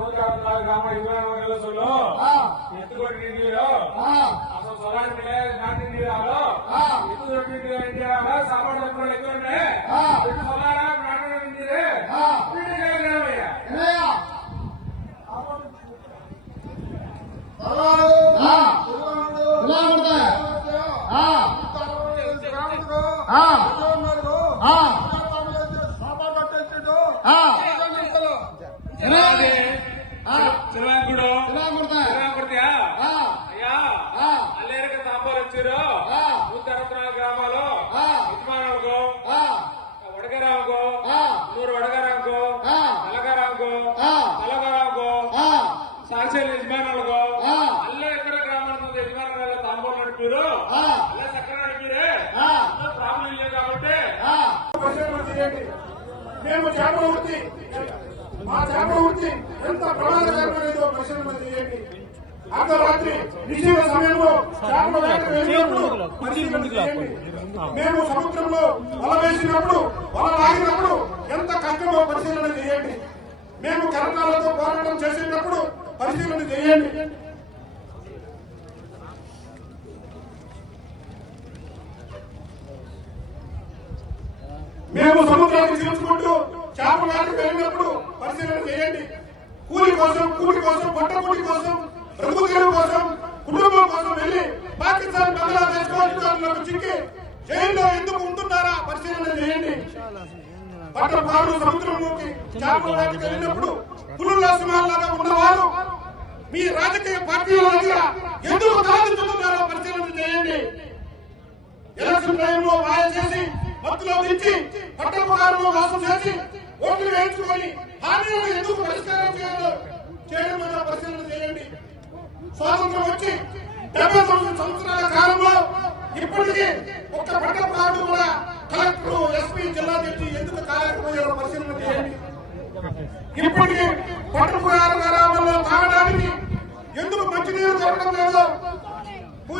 164 గ్రామ 20 నెలసలో ఎత్తుకొట్టి నీరు అసలు సొలానికి నాటి నీరాలో ఎత్తుకొట్టి నీరు సామాన్య ఎక్కువ సొలారా నాటి నీరే అల్లేరక తాంబాలు వచ్చారు 164 గ్రామాలు యజమానులకు వడగరావుకు 100 వడగరావుకు నలగరావుకు నలగరావుకు సాక్షుల యజమానులకు అల్లే ఎక్కడ గ్రామాల యజమానులు తాంబాలు నడిపారు అల్లే చక్కగా నడిపారే ప్రాబ్లం లేదు కాబట్టి మేము చేపల వృత్తి మా చేపల వృత్తి ఎంత ప్రమాదకరమైనదో పరిశీలన చేయండి. అర్ధరాత్రి నిశీల సమయంలో చేపల వేటకు వెళ్ళినప్పుడు పరిశీలన చేయండి. మేము సముద్రంలో వల వేసినప్పుడు వల లాగినప్పుడు ఎంత కష్టమో పరిశీలన చేయండి. మేము కరణాలతో పోరాటం చేసేటప్పుడు పరిశీలన చేయండి. మేము సముద్రాన్ని చీల్చుకుంటూ చేపల వేటకు వెళ్ళినప్పుడు పరిశీలన చేయండి. కూలి కోసం పొట్ట కూలి కోసం ప్రభుత్వం కోసం కుటుంబం కోసం వెళ్లి పాకిస్తాన్ బంగ్లాదేశ్ కోర్టులకు చిక్కి జైల్లో ఎందుకు ఉంటున్నారా పరిశీలన చేయండి. పట్టణాలు సముద్రంలోకి చేపల వేటకు వెళ్ళినప్పుడు పులుల సింహాల్లాగా ఉన్నవారు మీ రాజకీయ పార్టీల దగ్గర ఎందుకు తలదించుతున్నారో పరిశీలన చేయండి. ఎలక్షన్ టైంలో మాయ చేసి మత్తులో దించి పట్టణాలను మోసం చేసి ఓట్లు వేయించుకొని హామీలను ఎందుకు పరిష్కారం చేయడం పరిశీలన చేయండి. స్వాతంత్రం వచ్చి 70 సంవత్సరాల కాలంలో ఇప్పటికీ ఒక్క పట్టణ కార్డు కూడా కలెక్టర్ ఎస్పీ జిల్లా జడ్జి ఎందుకు కాలేకపోయారో పరిశీలన చేయండి. ఇప్పటికీ పట్టణ గ్రామాల్లో తాగడానికి ఎందుకు మంచినీరు దొరకడం లేదో